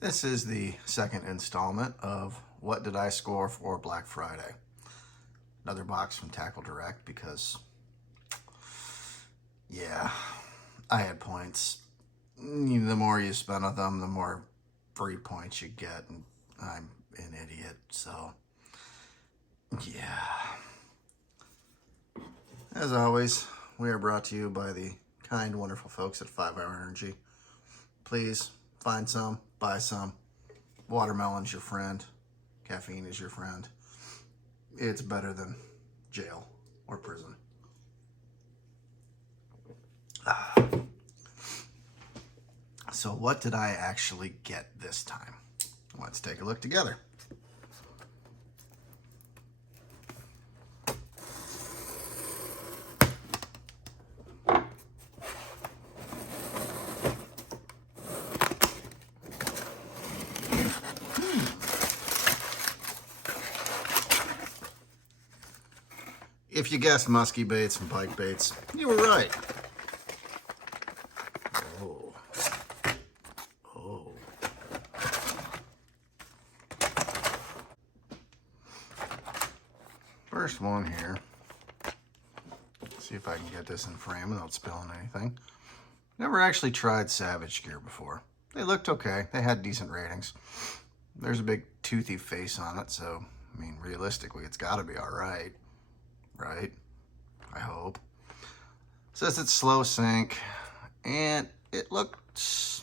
This is the second installment of What Did I Score for Black Friday? Another box from Tackle Direct because, yeah, I had points. The more you spend on them, the more free points you get, and I'm an idiot, so, yeah. As always, we are brought to you by the kind, wonderful folks at 5 Hour Energy. Please find some, buy some. Watermelon's your friend. Caffeine is your friend. It's better than jail or prison. So what did I actually get this time? Let's take a look together. If you guessed musky baits and pike baits, you were right. Oh. First one here. Let's see if I can get this in frame without spilling anything. Never actually tried Savage gear before. They looked okay. They had decent ratings. There's a big toothy face on it, so, I mean, realistically, it's got to be all right. Right? I hope. Says it's slow sink, and it looks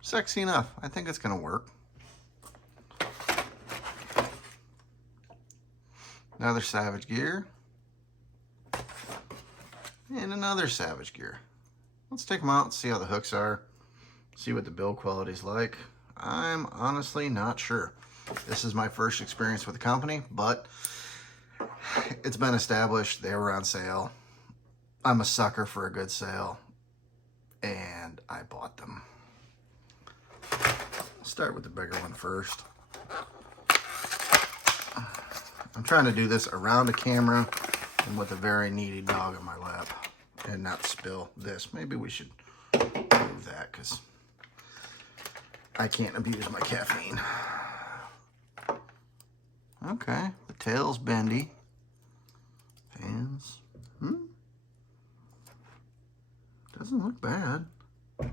sexy enough. I think it's going to work. Another Savage gear. And another Savage gear. Let's take them out and see how the hooks are. See what the build quality is like. I'm honestly not sure. This is my first experience with the company, but it's been established. They were on sale. I'm a sucker for a good sale, and I bought them. I'll start with the bigger one first. I'm trying to do this around the camera and with a very needy dog in my lap and not spill this. Maybe we should move that because I can't abuse my caffeine. Okay, the tail's bendy. Fans. Doesn't look bad. The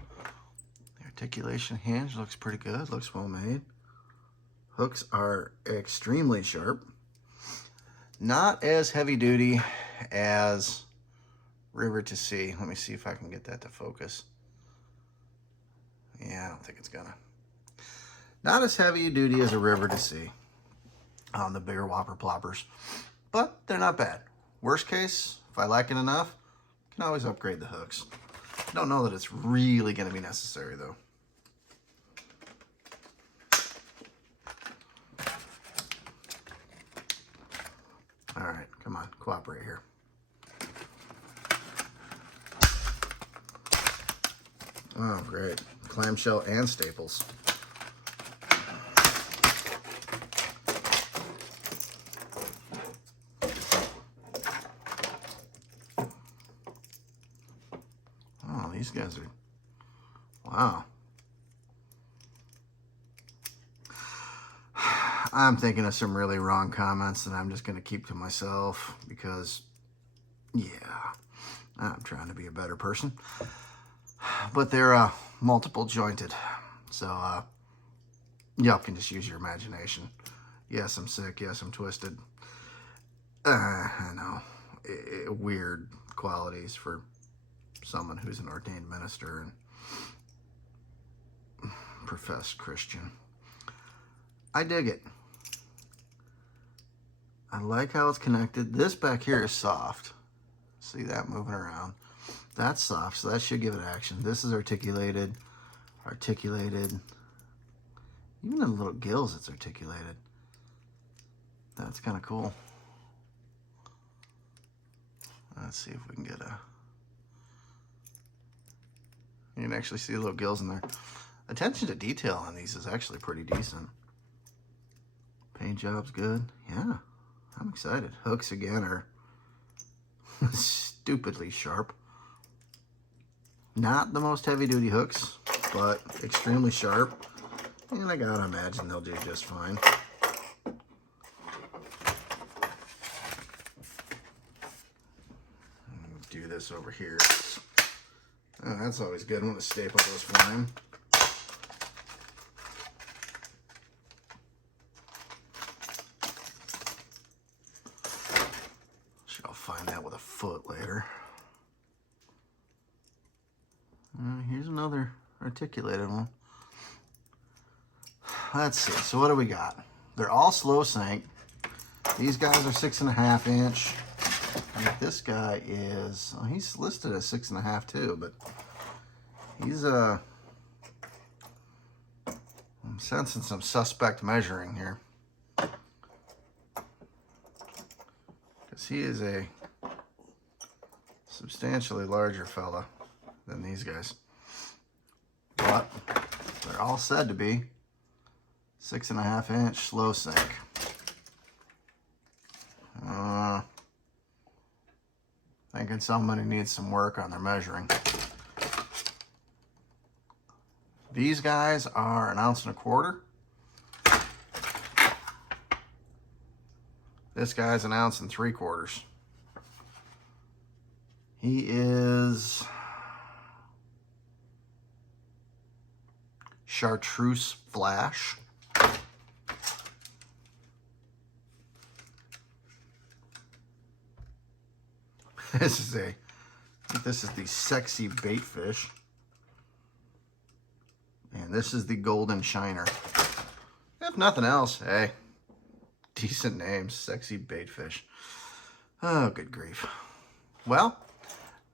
articulation hinge looks pretty good. Looks well made. Hooks are extremely sharp. Not as heavy duty as River to Sea. Let me see if I can get that to focus. Yeah, I don't think it's gonna. Not as heavy duty as a River to Sea on the bigger whopper ploppers, but they're not bad. Worst case, if I like it enough, I can always upgrade the hooks. I don't know that it's really going to be necessary though. All right, come on, cooperate here. Oh, great. Clamshell and staples. Oh, these guys are, wow. I'm thinking of some really wrong comments that I'm just going to keep to myself because, yeah, I'm trying to be a better person. But they're multiple jointed, so y'all can just use your imagination. Yes, I'm sick. Yes, I'm twisted. I know. Weird qualities for someone who's an ordained minister and professed Christian. I dig it. I like how it's connected. This back here is soft. See that moving around? That's soft, so that should give it action. This is articulated. Articulated. Even in the little gills, it's articulated. That's kind of cool. Let's see if we can get a... You can actually see the little gills in there. Attention to detail on these is actually pretty decent. Paint job's good. Yeah, I'm excited. Hooks again are stupidly sharp. Not the most heavy duty hooks, but extremely sharp. And I gotta imagine they'll do just fine. Do this over here. Oh, that's always good. I'm gonna staple those for him. I'll find that with a foot later. Here's another articulated one. Let's see. So what do we got? They're all slow sink. These guys are 6.5 inch. I think this guy is, oh, he's listed as 6.5 too, but he's I'm sensing some suspect measuring here. Because he is a substantially larger fella than these guys. But they're all said to be 6.5 inch slow sink. Thinking somebody needs some work on their measuring. These guys are 1.25 ounces. This guy's 1.75 ounces. He is chartreuse flash. This is the sexy bait fish. And this is the golden shiner. If nothing else, hey, decent names, sexy bait fish. Oh, good grief. Well,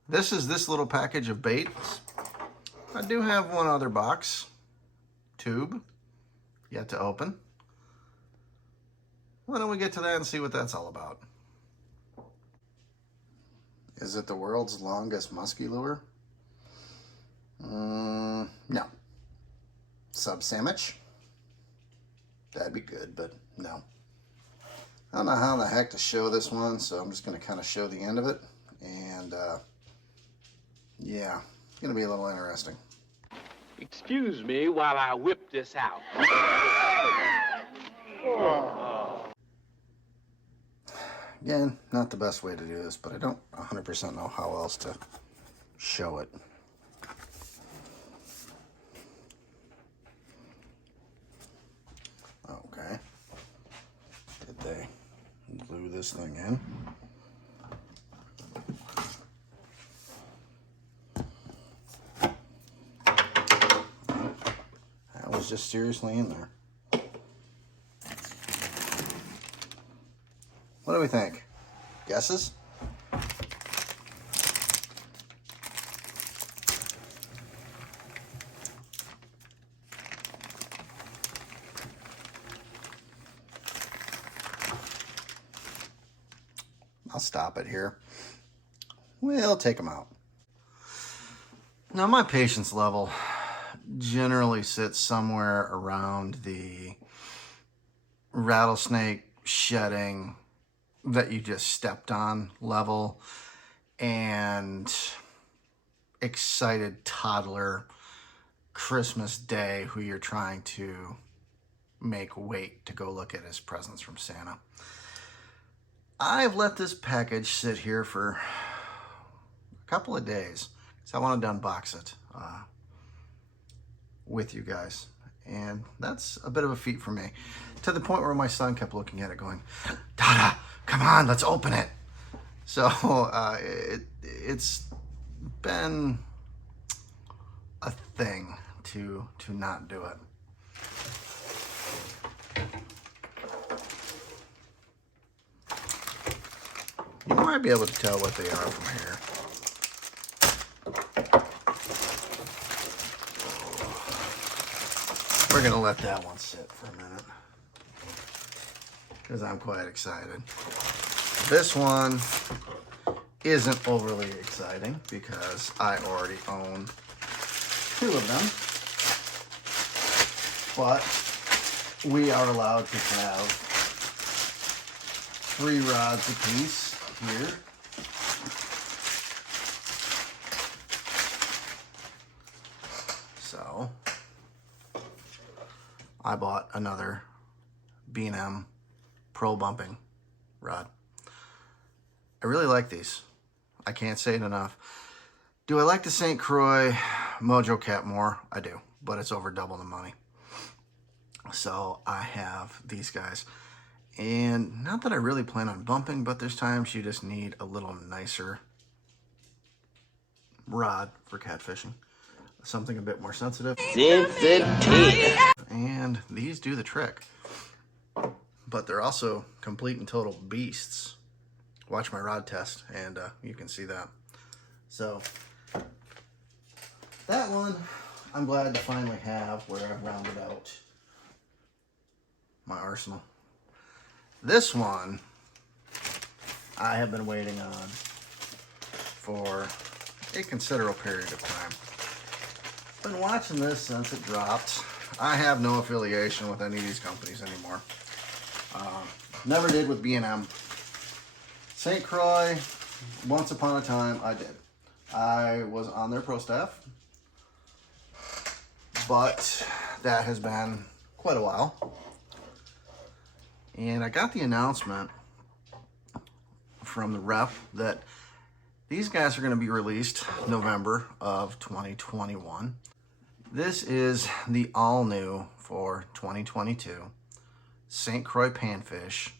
this is this little package of baits. I do have one other box, tube, yet to open. Why don't we get to that and see what that's all about? Is it the world's longest musky lure? No. Sub sandwich? That'd be good, but no. I don't know how the heck to show this one, so I'm just going to kind of show the end of it. And, yeah, it's going to be a little interesting. Excuse me while I whip this out. Again, not the best way to do this, but I don't 100% know how else to show it. Okay. Did they glue this thing in? That was just seriously in there. What do we think? Guesses? I'll stop it here. We'll take them out. Now, my patience level generally sits somewhere around the rattlesnake shedding that you just stepped on level and excited toddler Christmas Day who you're trying to make wait to go look at his presents from Santa. I've let this package sit here for a couple of days because I wanted to unbox it with you guys. And that's a bit of a feat for me, to the point where my son kept looking at it going, Dada, come on, let's open it. So it's been a thing to not do it. You might be able to tell what they are from here. We're gonna let that one sit for a minute because I'm quite excited. This one isn't overly exciting because I already own 2 of them, but we are allowed to have 3 rods apiece here. So I bought another BNM Pro bumping rod. I really like these. I can't say it enough. Do I like the St. Croix Mojo Cap more? I do, but it's over double the money. So I have these guys. And not that I really plan on bumping, but there's times you just need a little nicer rod for catfishing. Something a bit more sensitive. Sensitive. And these do the trick. But they're also complete and total beasts. Watch my rod test and you can see that. So that one I'm glad to finally have where I've rounded out my arsenal. This one I have been waiting on for a considerable period of time. Been watching this since it dropped. I have no affiliation with any of these companies anymore. Never did with BNM. St. Croix, once upon a time, I did. I was on their pro staff, but that has been quite a while. And I got the announcement from the rep that these guys are going to be released November of 2021. This is the all new for 2022 St. Croix panfish,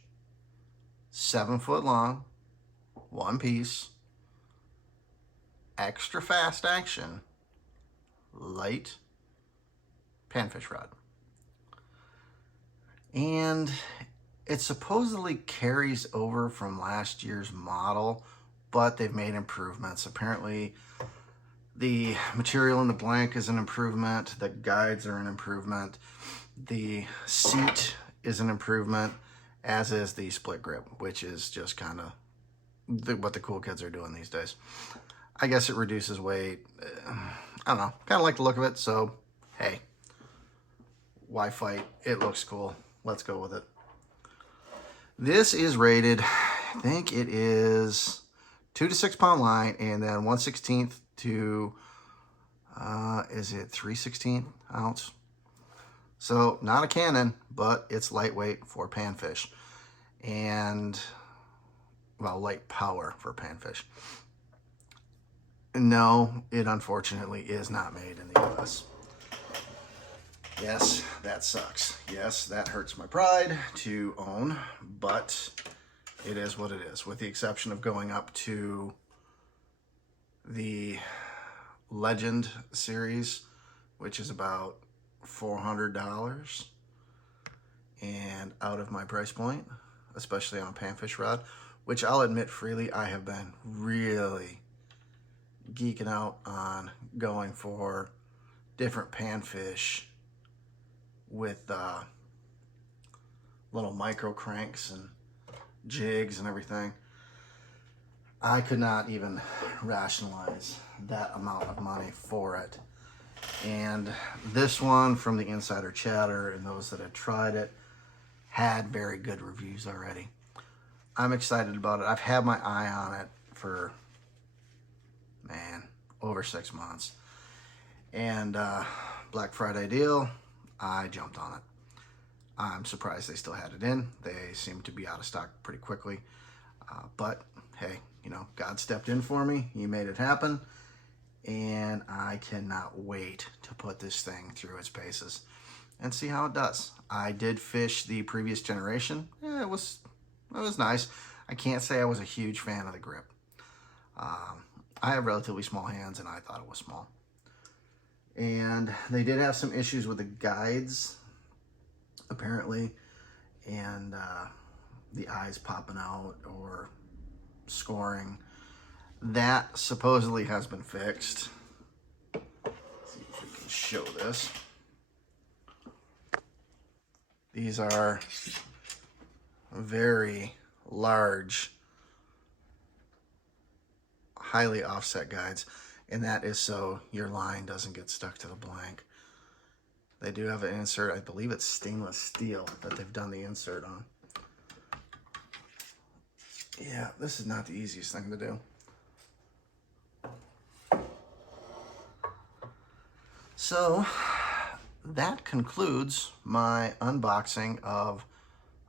7 foot long, one piece, extra fast action, light panfish rod. And it supposedly carries over from last year's model, but they've made improvements. Apparently the material in the blank is an improvement, the guides are an improvement, the seat is an improvement, as is the split grip, which is just kind of what the cool kids are doing these days. I guess it reduces weight. I don't know, kind of like the look of it, so hey, why fight? It looks cool. Let's go with it. This is rated, I think it is 2 to 6 pound line, and then 1/16 to, is it 3/16 ounce? So not a cannon, but it's lightweight for panfish. And, well, light power for panfish. No, it unfortunately is not made in the US. Yes, that sucks. Yes, that hurts my pride to own, but it is what it is, with the exception of going up to the Legend series, which is about $400 and out of my price point, especially on a panfish rod, which I'll admit freely, I have been really geeking out on going for different panfish with little micro cranks and jigs and everything. I could not even rationalize that amount of money for it. And this one, from the insider chatter and those that had tried it, had very good reviews already. I'm excited about it. I've had my eye on it for, man, over 6 months. And Black Friday deal, I jumped on it. I'm surprised they still had it in. They seem to be out of stock pretty quickly. But hey, you know, God stepped in for me. He made it happen. And I cannot wait to put this thing through its paces and see how it does. I did fish the previous generation. Yeah, it was nice. I can't say I was a huge fan of the grip. I have relatively small hands, and I thought it was small. And they did have some issues with the guides, apparently, and the eyes popping out or scoring. That supposedly has been fixed. Let's see if we can show this. These are very large, highly offset guides, and that is so your line doesn't get stuck to the blank. They do have an insert. I believe it's stainless steel that they've done the insert on. Yeah, this is not the easiest thing to do. So, that concludes my unboxing of,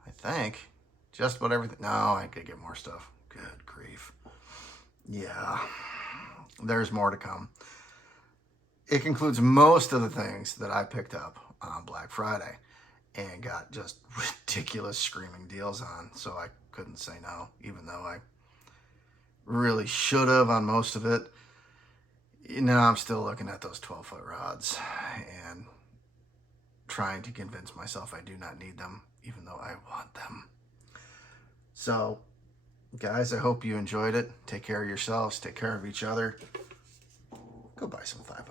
I think, just about everything. No, I could get more stuff. Good grief. Yeah, there's more to come. It concludes most of the things that I picked up on Black Friday and got just ridiculous screaming deals on, so I couldn't say no, even though I really should have on most of it. I'm still looking at those 12-foot rods and trying to convince myself I do not need them, even though I want them. So, guys, I hope you enjoyed it. Take care of yourselves. Take care of each other. Go buy some 5